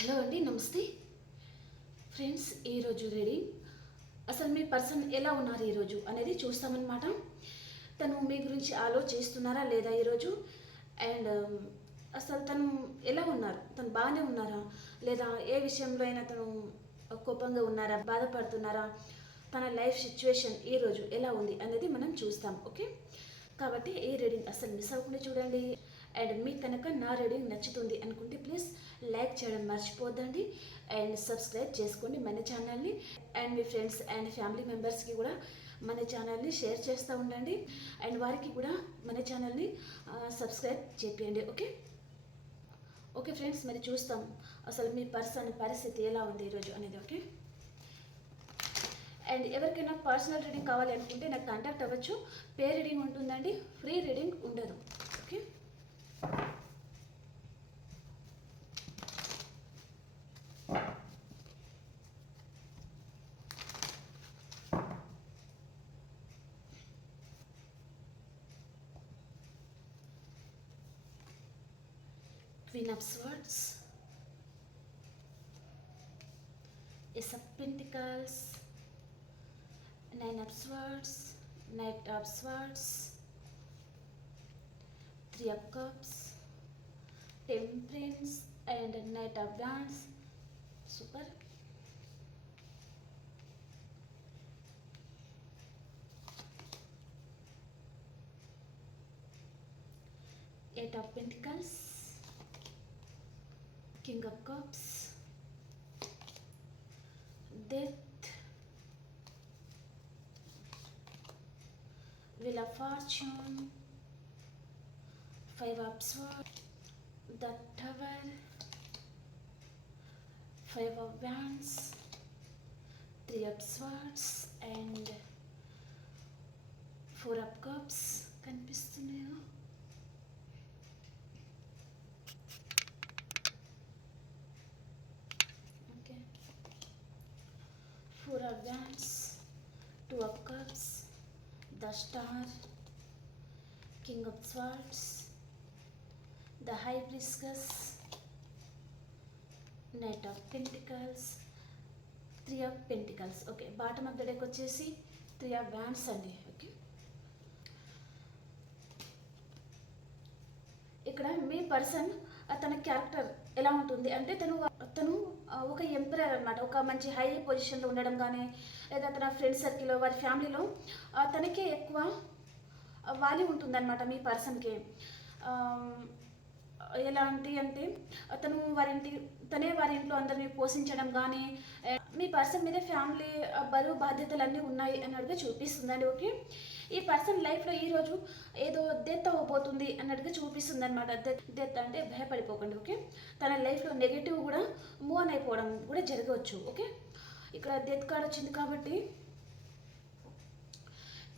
Hello అండి, నమస్తే friends. ఈరోజు రీడింగ్ అసలు మీ పర్సన్ ఎలా ఉన్నారు ఈరోజు అనేది చూస్తామన్నమాట. తను మీ గురించి ఆలోచిస్తున్నారా లేదా ఈరోజు, అండ్ అసలు తను ఎలా ఉన్నారు, తను బాగానే ఉన్నారా లేదా, ఏ విషయంలో అయినా తను కోపంగా ఉన్నారా, బాధపడుతున్నారా, తన లైఫ్ సిచ్యువేషన్ ఈరోజు ఎలా ఉంది అనేది మనం చూస్తాం. ఓకే, కాబట్టి ఈ రీడింగ్ అసలు మిస్ అవ్వకుండా చూడండి. అండ్ మీకు కనుక నా రీడింగ్ నచ్చుతుంది అనుకుంటే ప్లీజ్ లైక్ చేయడం మర్చిపోద్దండి, అండ్ సబ్స్క్రైబ్ చేసుకోండి మన ఛానల్ని. And me friends and family మెంబర్స్కి కూడా మన ఛానల్ని షేర్ చేస్తూ ఉండండి, అండ్ వారికి కూడా మన ఛానల్ని సబ్స్క్రైబ్ చేయండి. ఓకే ఓకే ఫ్రెండ్స్, మరి చూస్తాం అసలు మీ పర్సన్ పరిస్థితి ఎలా ఉంది ఈరోజు అనేది. ఓకే, అండ్ ఎవరికైనా పర్సనల్ రీడింగ్ కావాలి అనుకుంటే నాకు కాంటాక్ట్ అవ్వచ్చు. పే రీడింగ్ ఉంటుందండి, ఫ్రీ రీడింగ్ ఉండదు. Okay, Queen of Swords, Ace of Pentacles, Nine of Swords, Knight of Swords, Three of Cups, Temperance and Knight of Wands. Super. Eight of Pentacles, King of Cups, Death, Wheel of Fortune, Five of Swords, the Tower, Five of Wands, Three of Swords and Four of Cups కనిపిస్తున్నాయో. Okay, Four of Wands, Two of Cups, the Star, King of Swords, the Hibiscus, Knight of Pentacles, Three of Pentacles. Okay, bottom of the deck వచ్చేసి Three of Wands అండి. Okay, ఇక్కడ మీ person తన character ఎలా ఉంటుంది అంటే తను తను ఒక ఎంపరర్ అనమాట. ఒక మంచి హై పొజిషన్లో ఉండడం కానీ, లేదా తన ఫ్రెండ్ సర్కిల్లో, వారి ఫ్యామిలీలో తనకే ఎక్కువ వాల్యూ ఉంటుందన్నమాట మీ పర్సన్కి. ఎలాంటి అంటే తనే వారి ఇంట్లో అందరినీ పోషించడం కానీ, మీ పర్సన్ మీద ఫ్యామిలీ బరువు బాధ్యతలు అన్నీ ఉన్నాయి అన్నట్టుగా చూపిస్తుందండి. ఓకే, ఈ పర్సన్ లైఫ్లో ఈరోజు ఏదో డెత్ అవ్వబోతుంది అన్నట్టుగా చూపిస్తుంది అనమాట. డెత్ అంటే భయపడిపోకండి. ఓకే, తన లైఫ్లో నెగిటివ్ కూడా మూవ్ ఆన్ అయిపోవడం కూడా జరగవచ్చు. ఓకే, ఇక్కడ డెత్ కార్డ్ వచ్చింది కాబట్టి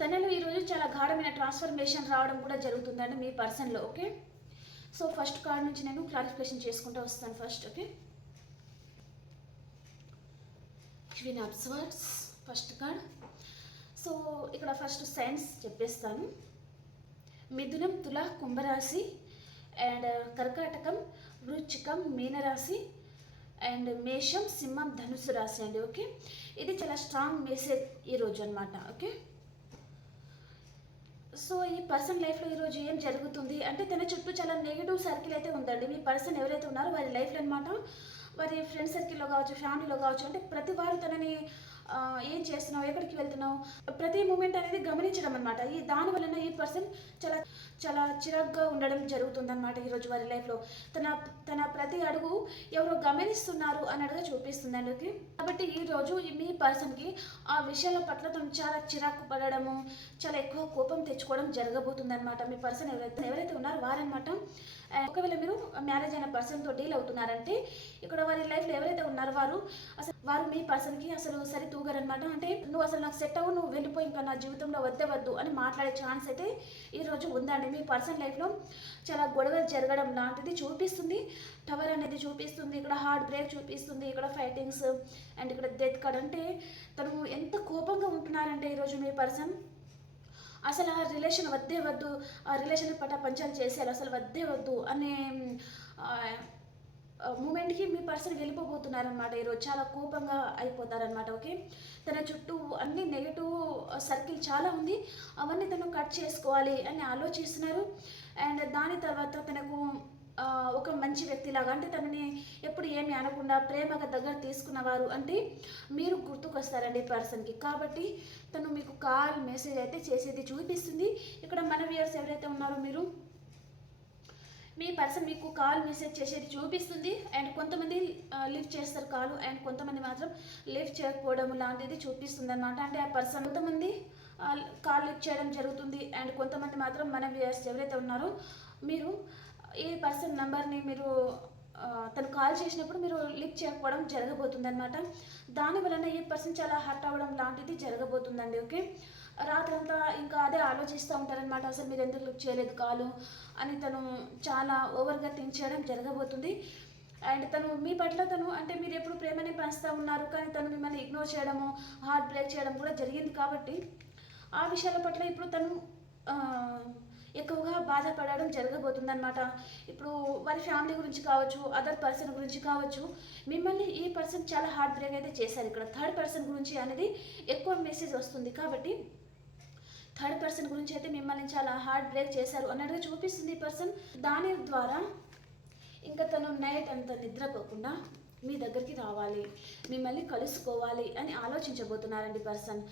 తనలో ఈరోజు చాలా గాఢమైన ట్రాన్స్ఫర్మేషన్ రావడం కూడా జరుగుతుందండి మీ పర్సన్లో. ఓకే, సో ఫస్ట్ కార్డ్ నుంచి నేను క్లారిఫికేషన్ చేసుకుంటూ వస్తాను first. Okay, queen of swords first card. So ఇక్కడ ఫస్ట్ సైన్స్ చెప్పేస్తాను. మిథునం, తుల, కుంభరాశి, అండ్ కర్కాటకం, వృశ్చికం, మీనరాశి, అండ్ మేషం, సింహం, ధనుసు రాశి అండి. ఓకే, ఇది చాలా స్ట్రాంగ్ మెసేజ్ ఈరోజు అనమాట. ఓకే, సో ఈ పర్సన్ లైఫ్లో ఈరోజు ఏం జరుగుతుంది అంటే తన చుట్టూ చాలా నెగిటివ్ సర్కిల్ అయితే ఉందండి. మీ పర్సన్ ఎవరైతే ఉన్నారో వారి లైఫ్లో అనమాట, వారి ఫ్రెండ్ సర్కిల్లో కావచ్చు, ఫ్యామిలీలో కావచ్చు, అంటే ప్రతి వారు తనని ఏం చేస్తున్నావు, ఎక్కడికి వెళ్తున్నావు, ప్రతి మూమెంట్ అనేది గమనించడం అనమాట. దాని వలన ఈ పర్సన్ చాలా చాలా చిరాగ్గా ఉండడం జరుగుతుందన్నమాట ఈరోజు వారి లైఫ్లో. తన ప్రతి అడుగు ఎవరో గమనిస్తున్నారు అన్నట్టుగా చూపిస్తుందండి. ఓకే, కాబట్టి ఈరోజు మీ పర్సన్కి ఆ విషయాల పట్ల తను చాలా చిరాకు పడడము, చాలా ఎక్కువ కోపం తెచ్చుకోవడం జరగబోతుంది అనమాట. మీ పర్సన్ ఎవరైతే ఉన్నారో వారనమాట. ఒకవేళ మీరు మ్యారేజ్ అయిన పర్సన్తో డీల్ అవుతున్నారంటే ఇక్కడ వారి లైఫ్లో ఎవరైతే ఉన్నారో వారు మీ పర్సన్కి అసలు సరి తూగరనమాట. అంటే నువ్వు అసలు నాకు సెట్ అవ్వు, నువ్వు వెళ్ళిపోయి ఇంకా నా జీవితంలో వద్దు అని మాట్లాడే ఛాన్స్ అయితే ఈరోజు ఉందండి. మీ పర్సన్ లైఫ్లో చాలా గొడవలు జరగడం లాంటిది చూపిస్తుంది. టవర్ అనేది చూపిస్తుంది, ఇక్కడ హార్ట్ బ్రేక్ చూపిస్తుంది, ఇక్కడ ఫైటింగ్స్, అండ్ ఇక్కడ డెత్ కార్డ్. అంటే తను ఎంత కోపంగా ఉంటున్నారంటే ఈరోజు మీ పర్సన్ అసలు ఆ రిలేషన్ వద్దు, ఆ రిలేషన్ పట్ట పంచాలు చేసేయాలి, అసలు వద్దు అనే మూమెంట్కి మీ పర్సన్ వెళ్ళిపోబోతున్నారనమాట. ఈరోజు చాలా కోపంగా అయిపోతారనమాట. ఓకే, తన చుట్టూ అన్ని నెగిటివ్ సర్కిల్ చాలా ఉంది, అవన్నీ తను కట్ చేసుకోవాలి అని ఆలోచిస్తున్నారు. అండ్ దాని తర్వాత తనకు ఒక మంచి వ్యక్తిలాగా, అంటే తనని ఎప్పుడు ఏమి అనకుండా ప్రేమగా దగ్గర తీసుకున్నవారు అంటే మీరు గుర్తుకొస్తారండి పర్సన్కి. కాబట్టి తను మీకు కాల్ మెసేజ్ అయితే చేసేది చూపిస్తుంది. ఇక్కడ మన వ్యూయర్స్ ఎవరైతే ఉన్నారో మీరు మీ పర్సన్ మీకు కాల్ మెసేజ్ చేసేది చూపిస్తుంది. అండ్ కొంతమంది లిఫ్ట్ చేస్తారు కాల్, అండ్ కొంతమంది మాత్రం లిఫ్ట్ చేయకపోవడం లాంటిది చూపిస్తుంది అనమాట. అంటే ఆ పర్సన్ కొంతమంది కాల్ లిఫ్ట్ చేయడం జరుగుతుంది, అండ్ కొంతమంది మాత్రం మన వ్యూయర్స్ ఎవరైతే ఉన్నారో మీరు ఈ పర్సన్ నెంబర్ని మీరు తను కాల్ చేసినప్పుడు మీరు లిఫ్ట్ చేయకపోవడం జరగబోతుంది అనమాట. దాని వలన ఈ పర్సన్ చాలా హర్ట్ అవ్వడం లాంటిది జరగబోతుందండి. ఓకే, రాత్రంతా ఇంకా అదే ఆలోచిస్తూ ఉంటారనమాట, అసలు మీరు ఎందుకు లిఫ్ట్ చేయలేదు కాలు అని తను చాలా ఓవర్గా థింక్ చేయడం జరగబోతుంది. అండ్ తను మీ పట్ల తను అంటే మీరు ఎప్పుడు ప్రేమని పంచుతూ ఉన్నారు, కానీ తను మిమ్మల్ని ఇగ్నోర్ చేయడము, హార్ట్ బ్రేక్ చేయడం కూడా జరిగింది. కాబట్టి ఆ విషయాల పట్ల ఇప్పుడు తను ఎక్కువగా బాధపడడం జరగబోతుంది అనమాట. ఇప్పుడు వారి ఫ్యామిలీ గురించి కావచ్చు, అదర్ పర్సన్ గురించి కావచ్చు, మిమ్మల్ని ఈ పర్సన్ చాలా హార్ట్ బ్రేక్ అయితే చేశారు. ఇక్కడ థర్డ్ పర్సన్ గురించి అనేది ఎక్కువ మెసేజ్ వస్తుంది. కాబట్టి థర్డ్ పర్సన్ గురించి అయితే మిమ్మల్ని చాలా హార్ట్ బ్రేక్ చేశారు అన్నట్టుగా చూపిస్తుంది ఈ పర్సన్. దాని ద్వారా ఇంకా తను నైట్ అంతా నిద్రపోకుండా మీ దగ్గరికి రావాలి, మిమ్మల్ని కలుసుకోవాలి అని ఆలోచించబోతున్నారండి పర్సన్.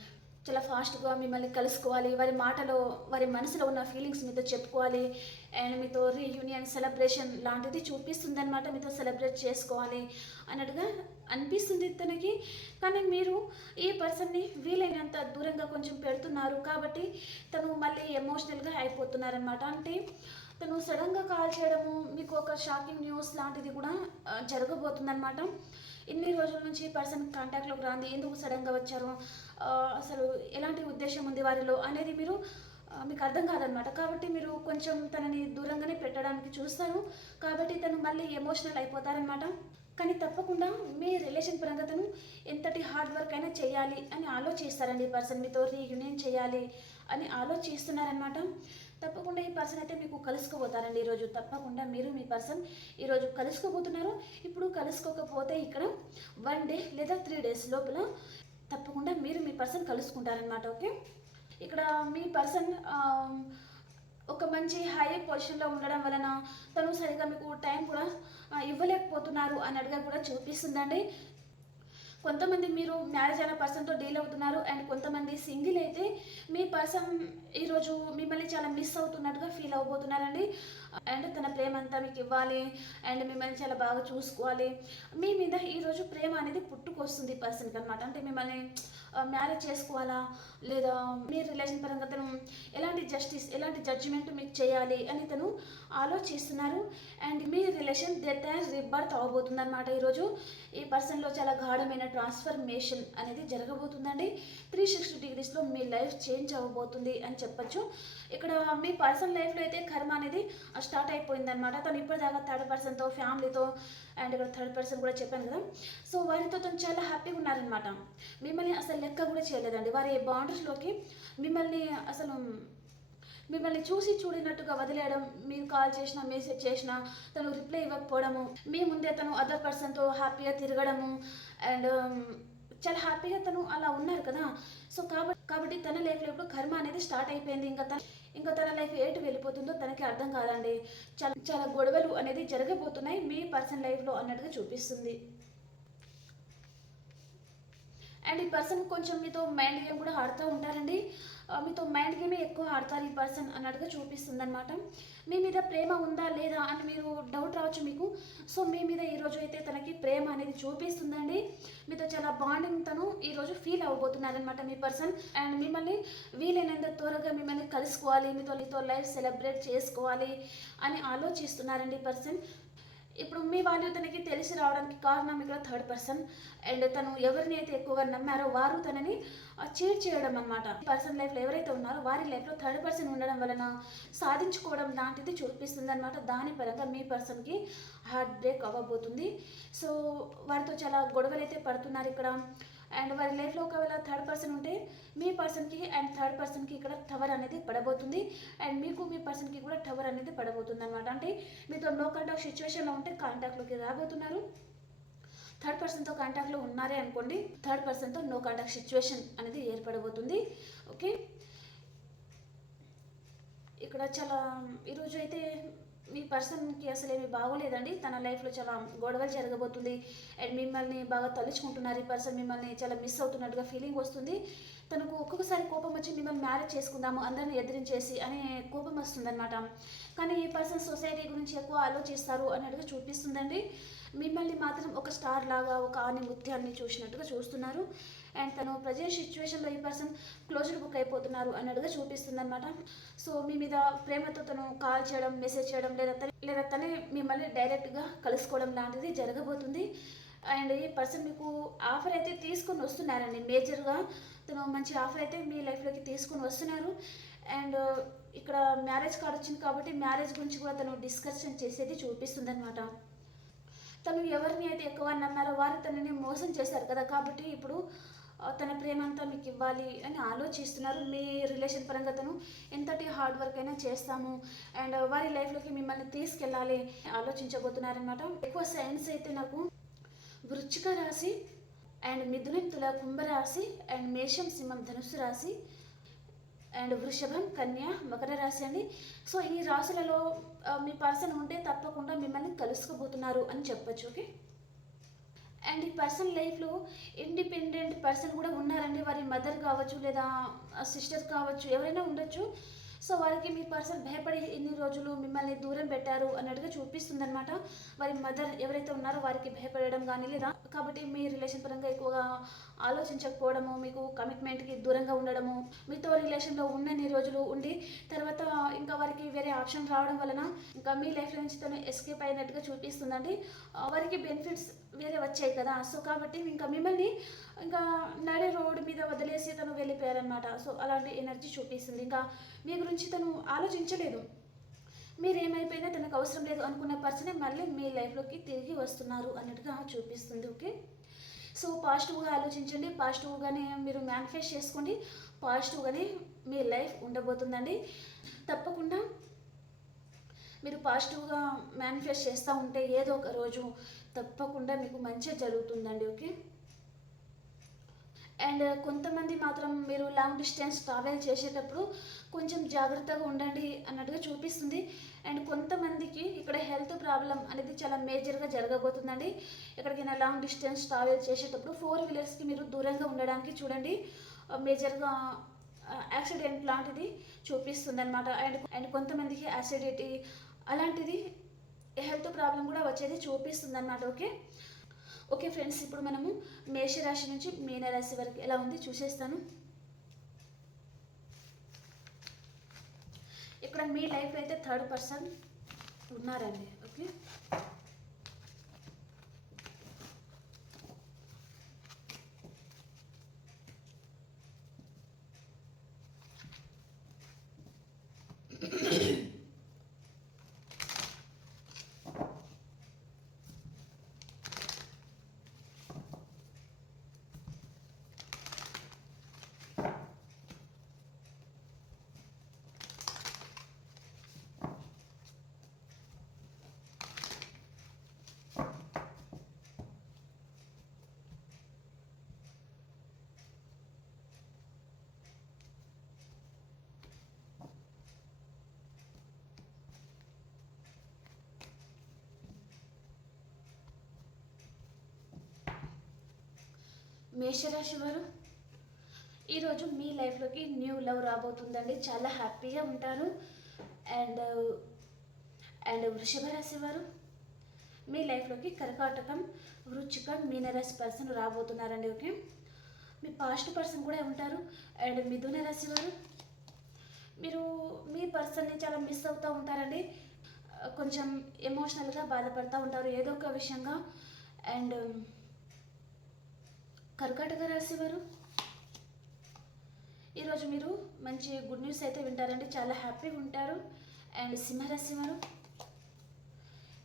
చాలా ఫాస్ట్గా మిమ్మల్ని కలుసుకోవాలి, వారి మాటలో వారి మనసులో ఉన్న ఫీలింగ్స్ మీతో చెప్పుకోవాలి, అండ్ మీతో రీయూనియన్ సెలబ్రేషన్ లాంటిది చూపిస్తుంది అనమాట. మీతో సెలబ్రేట్ చేసుకోవాలి అన్నట్టుగా అనిపిస్తుంది తనకి. కానీ మీరు ఈ పర్సన్ని వీలైనంత దూరంగా కొంచెం పెడుతున్నారు. కాబట్టి తను మళ్ళీ ఎమోషనల్గా అయిపోతున్నారనమాట. అంటే తను సడన్గా కాల్ చేయడము, మీకు ఒక షాకింగ్ న్యూస్ లాంటిది కూడా జరగబోతుందన్నమాట. ఇన్ని రోజుల నుంచి పర్సన్ కాంటాక్ట్లోకి రాంది, ఎందుకు సడన్గా వచ్చారు, అసలు ఎలాంటి ఉద్దేశం ఉంది వారిలో అనేది మీకు అర్థం కాదనమాట. కాబట్టి మీరు కొంచెం తనని దూరంగానే పెట్టడానికి చూస్తారు. కాబట్టి తను మళ్ళీ ఎమోషనల్ అయిపోతారనమాట. కానీ తప్పకుండా మీ రిలేషన్ పరంగా తను ఎంతటి హార్డ్ వర్క్ అయినా చేయాలి అని ఆలోచిస్తారండి ఈ పర్సన్. మీతో రీయూనియన్ చేయాలి అని ఆలోచిస్తున్నారనమాట. తప్పకుండా ఈ పర్సన్ అయితే మీకు కలుసుకోబోతారండి ఈరోజు. తప్పకుండా మీరు మీ పర్సన్ ఈరోజు కలుసుకోబోతున్నారు. ఇప్పుడు కలుసుకోకపోతే ఇక్కడ 1 డే లేదా 3 డేస్ లోపల తప్పకుండా మీరు మీ పర్సన్ కలుసుకుంటారనమాట. ఓకే, ఇక్కడ మీ పర్సన్ ఒక మంచి హై పొజిషన్లో ఉండడం వలన తను సరిగా మీకు టైం కూడా ఇవ్వలేకపోతున్నారు అన్నట్టుగా కూడా చూపిస్తుందండి. కొంతమంది మీరు మ్యారేజ్ అయిన పర్సన్తో డీల్ అవుతున్నారు, అండ్ కొంతమంది సింగిల్ అయితే మీ పర్సన్ ఈరోజు మిమ్మల్ని చాలా మిస్ అవుతున్నట్టుగా ఫీల్ అవ్వబోతున్నారండి. అండ్ తన ప్రేమ అంతా మీకు ఇవ్వాలి, అండ్ మిమ్మల్ని చాలా బాగా చూసుకోవాలి. మీ మీద ఈరోజు ప్రేమ అనేది పుట్టుకొస్తుంది ఈ పర్సన్కి అనమాట. అంటే మిమ్మల్ని మ్యారేజ్ చేసుకోవాలా, లేదా మీ రిలేషన్ పరంగా తను ఎలాంటి ఎలాంటి జడ్జిమెంట్ మీకు చేయాలి అని తను ఆలోచిస్తున్నారు. అండ్ మీ రిలేషన్ డెత్ అండ్ రీబర్త్ అవ్వబోతుంది అనమాట. ఈరోజు ఈ పర్సన్లో చాలా గాఢమైన ట్రాన్స్ఫర్మేషన్ అనేది జరగబోతుందండి. 360 డిగ్రీస్లో మీ లైఫ్ చేంజ్ అవ్వబోతుంది అని చెప్పచ్చు. ఇక్కడ మీ పర్సన్ లైఫ్లో అయితే కర్మ అనేది స్టార్ట్ అయిపోయింది అనమాట. తను ఇప్పటిదాకా థర్డ్ పర్సన్తో, ఫ్యామిలీతో, అండ్ ఇక్కడ థర్డ్ పర్సన్ కూడా చెప్పాను కదా, సో వారితో తను చాలా హ్యాపీగా ఉన్నారనమాట. మిమ్మల్ని అసలు లెక్క కూడా చేయలేదండి. వారి బౌండరీస్లోకి మిమ్మల్ని చూసి చూడినట్టుగా వదిలేయడం, మీరు కాల్ చేసినా మెసేజ్ చేసినా తను రిప్లై ఇవ్వకపోవడము, మీ ముందే తను అదర్ పర్సన్తో హ్యాపీగా తిరగడము, అండ్ చాలా హ్యాపీగా తను అలా ఉన్నారు కదా. సో కాబట్టి తన లైఫ్లో ఇప్పుడు కర్మ అనేది స్టార్ట్ అయిపోయింది. ఇంకా తన లైఫ్ ఎటు వెళ్ళిపోతుందో తనకి అర్థం కాదండి. చాలా గొడవలు అనేది జరగబోతున్నాయి మీ పర్సన్ లైఫ్లో అన్నట్టుగా చూపిస్తుంది. అండ్ ఈ పర్సన్ కొంచెం మీతో మైండ్ గేమ్ కూడా ఆడుతూ ఉంటారండి. మీతో మైండ్ గేమే ఎక్కువ ఆడతారు ఈ పర్సన్ అన్నట్టుగా చూపిస్తుంది అనమాట. మీ మీద ప్రేమ ఉందా లేదా అని మీరు డౌట్ రావచ్చు మీకు. సో మీ మీద ఈరోజు అయితే తనకి ప్రేమ అనేది చూపిస్తుందండి. మీతో చాలా బాండింగ్ తను ఈరోజు ఫీల్ అవ్వబోతున్నారనమాట మీ పర్సన్. అండ్ మిమ్మల్ని వీలైనంత త్వరగా మిమ్మల్ని కలుసుకోవాలి, మీతో లైఫ్ సెలబ్రేట్ చేసుకోవాలి అని ఆలోచిస్తున్నారండి పర్సన్. ఇప్పుడు మీ వాల్యూ తనకి తెలిసి రావడానికి కారణం ఇక్కడ థర్డ్ పర్సన్. అండ్ తను ఎవరిని అయితే ఎక్కువగా నమ్మారో వారు తనని చీట్ చేయడం అనమాట. పర్సన్ లైఫ్లో ఎవరైతే ఉన్నారో వారి లైఫ్లో థర్డ్ పర్సన్ ఉండడం వలన సాధించుకోవడం లాంటిది చూపిస్తుంది అనమాట. దాని పరంగా మీ పర్సన్కి హార్ట్ బ్రేక్ అవ్వబోతుంది. సో వారితో చాలా గొడవలు అయితే పడుతున్నారు ఇక్కడ. అండ్ వారి లైఫ్లో ఒకవేళ థర్డ్ పర్సన్ ఉంటే మీ పర్సన్కి అండ్ థర్డ్ పర్సన్కి ఇక్కడ టవర్ అనేది పడబోతుంది. అండ్ మీకు మీ పర్సన్కి కూడా టవర్ అనేది పడబోతుంది అనమాట. అంటే మీతో నో కాంటాక్ట్ సిచ్యువేషన్లో ఉంటే కాంటాక్ట్లోకి రాబోతున్నారు. థర్డ్ పర్సన్తో కాంటాక్ట్లో ఉన్నారే అనుకోండి, థర్డ్ పర్సన్తో నో కాంటాక్ట్ సిచ్యువేషన్ అనేది ఏర్పడబోతుంది. ఓకే, ఇక్కడ చాలా ఈరోజు అయితే మీ పర్సన్కి అసలు ఏమి బాగోలేదండి. తన లైఫ్లో చాలా గొడవలు జరగబోతుంది. అండ్ మిమ్మల్ని బాగా తలుచుకుంటున్నారు. ఈ పర్సన్ మిమ్మల్ని చాలా మిస్ అవుతున్నట్టుగా ఫీలింగ్ వస్తుంది. తనకు ఒక్కొక్కసారి కోపం వచ్చి మిమ్మల్ని మ్యారేజ్ చేసుకుందాము అందరిని ఎదిరించేసి అనే కోపం వస్తుందన్నమాట. కానీ ఈ పర్సన్ సొసైటీ గురించి ఎక్కువ ఆలోచిస్తారు అన్నట్టుగా చూపిస్తుందండి. మిమ్మల్ని మాత్రం ఒక స్టార్ లాగా, ఒక ఆని ముత్యాన్ని చూసినట్టుగా చూస్తున్నారు. అండ్ తను ప్రజెంట్ సిచ్యువేషన్లో ఈ పర్సన్ క్లోజ్డ్ బుక్ అయిపోతున్నారు అన్నట్టుగా చూపిస్తుంది అనమాట. సో మీ మీద ప్రేమతో తను కాల్ చేయడం, మెసేజ్ చేయడం, లేదా తనే మిమ్మల్ని డైరెక్ట్గా కలుసుకోవడం లాంటిది జరగబోతుంది. అండ్ ఈ పర్సన్ మీకు ఆఫర్ అయితే తీసుకొని వస్తున్నారండి. మేజర్గా తను మంచి ఆఫర్ అయితే మీ లైఫ్లోకి తీసుకొని వస్తున్నారు. అండ్ ఇక్కడ మ్యారేజ్ కార్డ్ వచ్చింది కాబట్టి మ్యారేజ్ గురించి కూడా తను డిస్కషన్ చేసేది చూపిస్తుంది అనమాట. తను ఎవరిని అయితే ఎక్కువ నమ్మారో వారు తనని మోసం చేశారు కదా, కాబట్టి ఇప్పుడు తన ప్రేమ అంతా మీకు ఇవ్వాలి అని ఆలోచిస్తున్నారు. మీ రిలేషన్ పరంగా తను ఎంతటి హార్డ్ వర్క్ అయినా చేస్తాము అండ్ వారి లైఫ్లోకి మిమ్మల్ని తీసుకెళ్ళాలి ఆలోచించబోతున్నారనమాట. ఎక్కువ సైన్స్ అయితే నాకు వృశ్చిక రాశి అండ్ మిథునం, తుల, కుంభరాశి అండ్ మేషం, సింహం, ధనుస్సు రాశి అండ్ వృషభం, కన్య, మకర రాశి అండి. సో ఈ రాశులలో మీ పర్సన్ ఉంటే తప్పకుండా మిమ్మల్ని కలుసుకోబోతున్నారు అని చెప్పచ్చు. ఓకే, అండ్ ఈ పర్సన్ లైఫ్లో ఇండిపెండెంట్ పర్సన్ కూడా ఉన్నారండి. వారి మదర్ కావచ్చు, లేదా సిస్టర్ కావచ్చు, ఎవరైనా ఉండొచ్చు. సో వారికి మీ పర్సన్ భయపడి ఎన్ని రోజులు మిమ్మల్ని దూరం పెట్టారు అన్నట్టుగా చూపిస్తుంది అనమాట. వారి మదర్ ఎవరైతే ఉన్నారో వారికి భయపడడం కానీ లేదా కాబట్టి మీ రిలేషన్ పరంగా ఎక్కువగా ఆలోచించకపోవడము, మీకు కమిట్మెంట్కి దూరంగా ఉండడము, మీతో రిలేషన్లో ఉన్నన్ని రోజులు ఉండి తర్వాత ఇంకా వారికి వేరే ఆప్షన్ రావడం వలన ఇంకా మీ లైఫ్ నుంచి తను ఎస్కేప్ అయినట్టుగా చూపిస్తుందండి. వారికి బెనిఫిట్స్ వేరే వచ్చాయి కదా, సో కాబట్టి ఇంకా మిమ్మల్ని ఇంకా నడి రోడ్డు మీద వదిలేసి తను వెళ్ళిపోయారనమాట. సో అలాంటి ఎనర్జీ చూపిస్తుంది. ఇంకా మీ గురించి తను ఆలోచించలేదు. మీరు ఏమైపోయినా తనకు అవసరం లేదు అనుకున్న పర్సనే మళ్ళీ మీ లైఫ్లోకి తిరిగి వస్తున్నారు అన్నట్టుగా చూపిస్తుంది. ఓకే, సో పాజిటివ్గా ఆలోచించండి, పాజిటివ్గానే మీరు మేనిఫెస్ట్ చేసుకోండి, పాజిటివ్గానే మీ లైఫ్ ఉండబోతుందండి. తప్పకుండా మీరు పాజిటివ్గా మేనిఫెస్ట్ చేస్తూ ఉంటే ఏదో ఒక రోజు తప్పకుండా మీకు మంచిగా జరుగుతుందండి. ఓకే, అండ్ కొంతమంది మాత్రం మీరు లాంగ్ డిస్టెన్స్ ట్రావెల్ చేసేటప్పుడు కొంచెం జాగ్రత్తగా ఉండండి అన్నట్టుగా చూపిస్తుంది. అండ్ కొంతమందికి ఇక్కడ హెల్త్ ప్రాబ్లం అనేది చాలా మేజర్గా జరగబోతుందండి. ఎక్కడికైనా లాంగ్ డిస్టెన్స్ ట్రావెల్ చేసేటప్పుడు 4 వీలర్స్కి మీరు దూరంగా ఉండడానికి చూడండి. మేజర్గా యాక్సిడెంట్ లాంటిది చూపిస్తుంది అనమాట. అండ్ కొంతమందికి యాసిడిటీ అలాంటిది హెల్త్ ప్రాబ్లం కూడా వచ్చేది చూపిస్తుంది అనమాట. ఓకే ఫ్రెండ్స్, ఇప్పుడు మనము మేషరాశి నుంచి మీనరాశి వరకు ఎలా ఉంది చూసేస్తాను. ఇక్కడ మీ లైఫ్లో అయితే థర్డ్ పర్సన్ ఉన్నారండి. ఓకే, మేషరాశి వారు ఈరోజు మీ లైఫ్లోకి న్యూ లవ్ రాబోతుందండి. చాలా హ్యాపీగా ఉంటారు. అండ్ వృషభ రాశి వారు మీ లైఫ్లోకి కర్కాటకం, వృశ్చికం, మీనరాశి పర్సన్ రాబోతున్నారండి. ఓకే, మీ పాస్ట్ పర్సన్ కూడా ఉంటారు. అండ్ మిథున రాశి వారు మీరు మీ పర్సన్ని చాలా మిస్ అవుతూ ఉంటారండి. కొంచెం ఎమోషనల్గా బాధపడుతూ ఉంటారు ఏదో ఒక విషయంగా. అండ్ కర్కాటక రాశి వారు ఈరోజు మీరు మంచి గుడ్ న్యూస్ అయితే వింటారండి, చాలా హ్యాపీగా ఉంటారు. అండ్ సింహరాశి వారు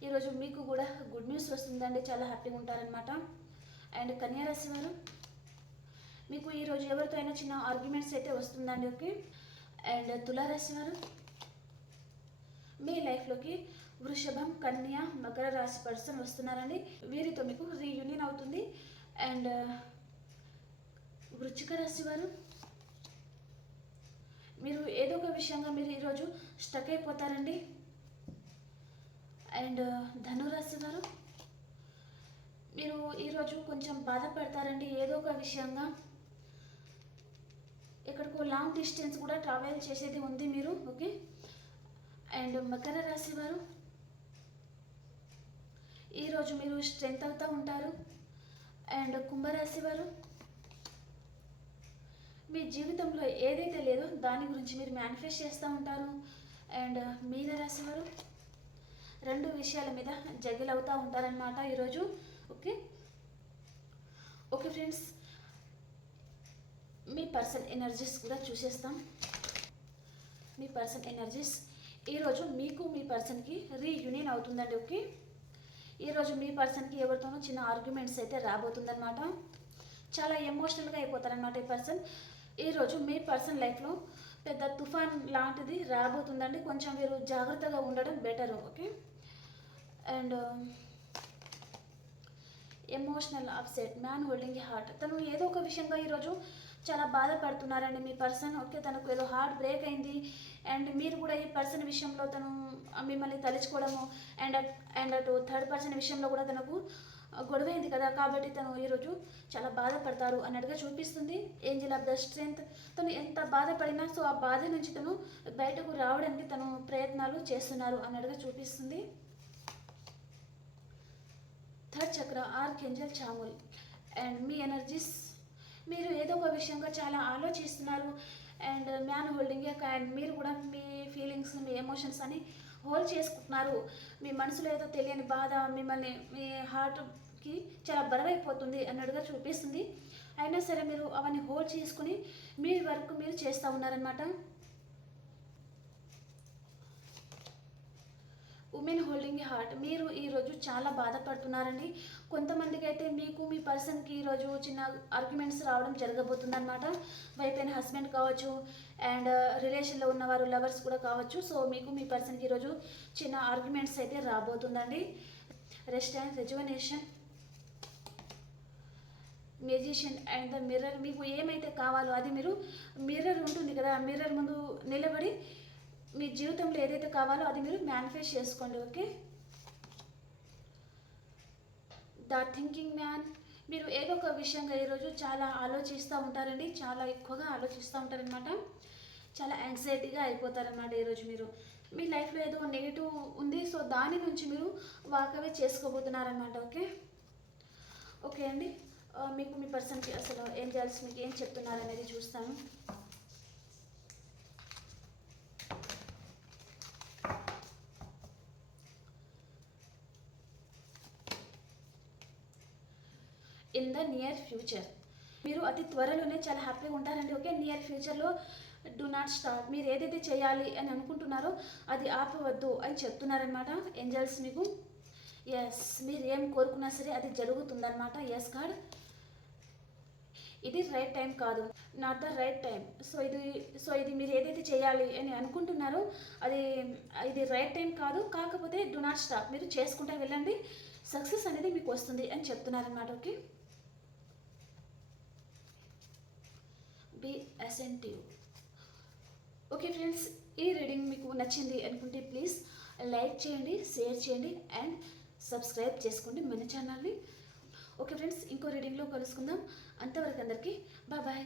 ఈరోజు మీకు కూడా గుడ్ న్యూస్ వస్తుందండి, చాలా హ్యాపీగా ఉంటారనమాట. అండ్ కన్యా రాశి వారు మీకు ఈరోజు ఎవరితో అయినా చిన్న ఆర్గ్యుమెంట్స్ అయితే వస్తుందండి. ఓకే. అండ్ తులారాశి వారు, మీ లైఫ్లోకి వృషభం, కన్య, మకర రాశి పర్సన్ వస్తున్నారండి. వీరితో మీకు రీయూనియన్ అవుతుంది. అండ్ వృశ్చిక రాశి వారు, మీరు ఏదో ఒక విషయంగా మీరు ఈరోజు స్టక్ అయిపోతారండి. అండ్ ధనురాశి వారు, మీరు ఈరోజు కొంచెం బాధపడతారండి ఏదో ఒక విషయంగా. ఎక్కడికో లాంగ్ డిస్టెన్స్ కూడా ట్రావెల్ చేసేది ఉంది మీరు. ఓకే. అండ్ మకర రాశి వారు, ఈరోజు మీరు స్ట్రెంగ్త్ అవుతూ ఉంటారు. అండ్ కుంభరాశి వారు, మీ జీవితంలో ఏదైతే లేదో దాని గురించి మీరు మేనిఫెస్ట్ చేస్తూ ఉంటారు. అండ్ మీనరాశి వారు, రెండు విషయాల మీద జగిల్ అవుతూ ఉంటారనమాట ఈరోజు. ఓకే. ఓకే ఫ్రెండ్స్, మీ పర్సన్ ఎనర్జీస్ కూడా చూసేస్తాం. మీ పర్సన్ ఎనర్జీస్ ఈరోజు మీకు మీ పర్సన్కి రీయూనియన్ అవుతుందండి. ఓకే. ఈరోజు మీ పర్సన్కి ఎవరితోనూ చిన్న ఆర్గ్యుమెంట్స్ అయితే రాబోతుందన్నమాట. చాలా ఎమోషనల్గా అయిపోతారనమాట ఈ పర్సన్. ఈరోజు మీ పర్సన్ లైఫ్లో పెద్ద తుఫాన్ లాంటిది రాబోతుందండి. కొంచెం మీరు జాగ్రత్తగా ఉండడం better. Okay. And emotional upset, man holding a heart. తను ఏదో ఒక విషయంగా ఈరోజు చాలా బాధపడుతున్నారండి మీ పర్సన్. ఓకే. తనకు ఏదో హార్ట్ బ్రేక్ అయింది. అండ్ మీరు కూడా ఈ పర్సన్ విషయంలో తను మిమ్మల్ని తలుచుకోవడము అండ్ అటు థర్డ్ పర్సన్ విషయంలో కూడా తనకు గొడవైంది కదా, కాబట్టి తను ఈరోజు చాలా బాధపడతారు అన్నట్టుగా చూపిస్తుంది. ఏంజల్ ఆఫ్ ద స్ట్రెంగ్త్, తను ఎంత బాధపడినా సో ఆ బాధ నుంచి తను బయటకు రావడానికి తను ప్రయత్నాలు చేస్తున్నారు అన్నట్టుగా చూపిస్తుంది. థర్డ్ చక్ర, ఆర్కేంజల్ చాముల్. అండ్ మీ ఎనర్జీస్, మీరు ఏదో ఒక విషయంగా చాలా ఆలోచిస్తున్నారు. అండ్ మ్యాన్ హోల్డింగ్ అండ్ మీరు కూడా మీ ఫీలింగ్స్, మీ ఎమోషన్స్ అని హోల్డ్ చేసుకుంటున్నారు. మీ మనసులో ఏదో తెలియని బాధ మిమ్మల్ని మీ హార్ట్కి చాలా బరువైపోతుంది అన్నట్టుగా చూపిస్తుంది. అయినా సరే మీరు అవన్నీ హోల్డ్ చేసుకుని మీ వర్క్ మీరు చేస్తూ ఉన్నారనమాట. ఉమెన్ హోల్డింగ్ హార్ట్, మీరు ఈరోజు చాలా బాధపడుతున్నారండి. కొంతమందికి అయితే మీకు మీ పర్సన్కి ఈరోజు చిన్న ఆర్గ్యుమెంట్స్ రావడం జరగబోతుందన్నమాట. వైఫ్ అండ్ హస్బెండ్ కావచ్చు, అండ్ రిలేషన్లో ఉన్నవారు లవర్స్ కూడా కావచ్చు. సో మీకు మీ పర్సన్కి ఈరోజు చిన్న ఆర్గ్యుమెంట్స్ అయితే రాబోతుందండి. Rest and rejuvenation, magician and the mirror. మీకు ఏమైతే కావాలో అది మీరు మిర్రర్ ఉంటుంది కదా, మిర్రర్ ముందు నిలబడి మీ జీవితంలో ఏదైతే కావాలో అది మీరు మేనిఫెస్ట్ చేసుకోండి. ఓకే. ద థింకింగ్ మ్యాన్, మీరు ఏదో ఒక విషయంగా ఈరోజు చాలా ఆలోచిస్తూ ఉంటారండి. చాలా ఎక్కువగా ఆలోచిస్తూ ఉంటారనమాట. చాలా యాంగ్జైటీగా అయిపోతారనమాట ఈరోజు మీరు. మీ లైఫ్లో ఏదో నెగిటివ్ ఉంది, సో దాని నుంచి మీరు వాకవే చేసుకోబోతున్నారనమాట. ఓకే. ఓకే అండి, మీకు మీ పర్సన్కి అసలు ఏం చేయాల్సి మీకు ఏం చెప్తున్నారనేది చూస్తాను. ఇన్ ద నియర్ ఫ్యూచర్, మీరు అతి త్వరలోనే చాలా హ్యాపీగా ఉంటారండి. ఓకే. నియర్ ఫ్యూచర్లో డూ నాట్ స్టాప్, మీరు ఏదైతే చేయాలి అని అనుకుంటున్నారో అది ఆపవద్దు అని చెప్తున్నారనమాట ఏంజల్స్ మీకు. ఎస్, మీరు ఏం కోరుకున్నా సరే అది జరుగుతుందన్నమాట. ఎస్ గాడ్, ఇది రైట్ టైం కాదు, not the right time. So ఇది మీరు ఏదైతే చేయాలి అని అనుకుంటున్నారో ఇది రైట్ టైం కాదు, కాకపోతే డూ నాట్ స్టాప్, మీరు చేసుకుంటూ వెళ్ళండి, సక్సెస్ అనేది మీకు వస్తుంది అని చెప్తున్నారనమాట. ఓకే. బీ అసెంటివ్. ఓకే ఫ్రెండ్స్, ఈ రీడింగ్ మీకు నచ్చింది అనుకుంటే ప్లీజ్ లైక్ చేయండి, షేర్ చేయండి అండ్ సబ్స్క్రైబ్ చేసుకోండి మన ఛానల్ని. ఓకే ఫ్రెండ్స్, ఇంకో రీడింగ్లో కలుసుకుందాం. అంతవరకు అందరికీ బాయ్.